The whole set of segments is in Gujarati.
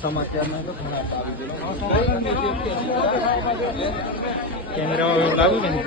સમાચારમાં તો કેમેરા લાગુ કે નહીં?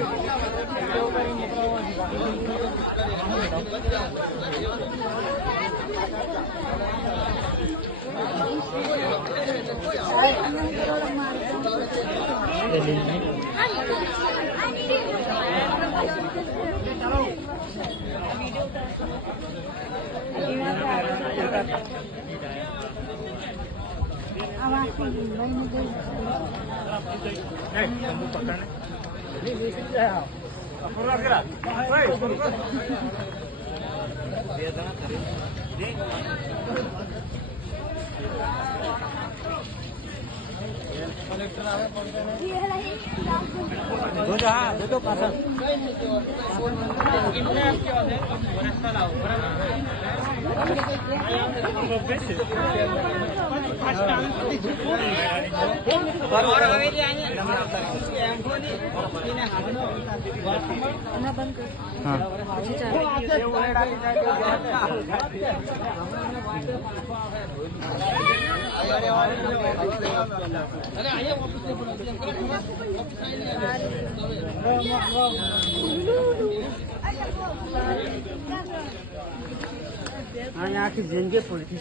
આખી જિંદગી પૂરી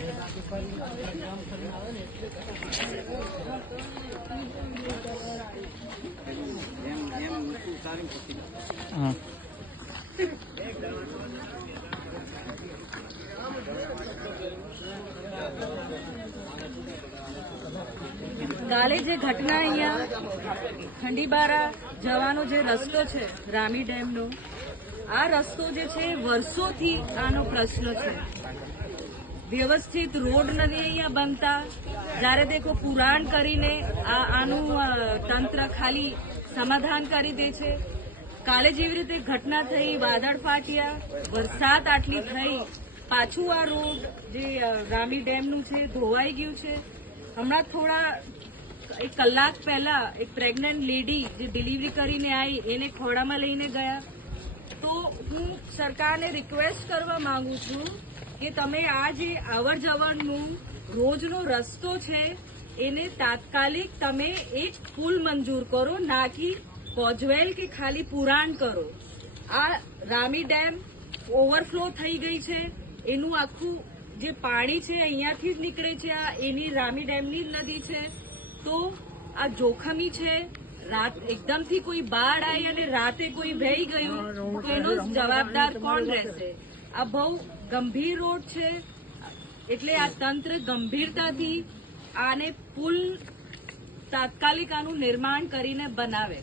કાલે જે ઘટના અહીંયા ખંડીબારા જવાનો જે રસ્તો છે રામી ડેમનો, આ રસ્તો જે છે વર્ષોથી આનો પ્રશ્ન છે. વ્યવસ્થિત રોડ નથી અહીંયા બનતા. જ્યારે દેખો પુરાણ કરીને આનું તંત્ર ખાલી સમાધાન કરી દે છે. કાલે જેવી રીતે ઘટના થઈ, વાદળ ફાટ્યા, વરસાદ આટલી થઈ, પાછું આ રોડ જે રામી ડેમનું છે ધોવાઈ ગયું છે. હમણાં થોડા એક કલાક પહેલા એક પ્રેગ્નન્ટ લેડી જે ડિલિવરી કરીને આવી એને ખોડામાં લઈને ગયા. તો હું સરકારને રિક્વેસ્ટ કરવા માંગુ છું કે તમે આ જે અવર જવરનું રોજનો રસ્તો છે એને તાત્કાલિક તમે એક પુલ મંજૂર કરો, ના કે કોઝવેલ કે ખાલી પુરાણ કરો. આ રામી ડેમ ઓવરફ્લો થઈ ગઈ છે. એનું આખું જે પાણી છે અહીંયાથી જ નીકળે છે. આ એની રામી ડેમની જ નદી છે. તો આ જોખમી છે. રાત એકદમથી કોઈ બાઢ આવી અને રાતે કોઈ વહી ગયું તો એનો જવાબદાર કોણ રહેશે? આ બહુ ગંભીર રોડ છે. એટલે આ તંત્ર ગંભીરતાથી આને પુલ તાત્કાલિક આનું નિર્માણ કરીને બનાવે.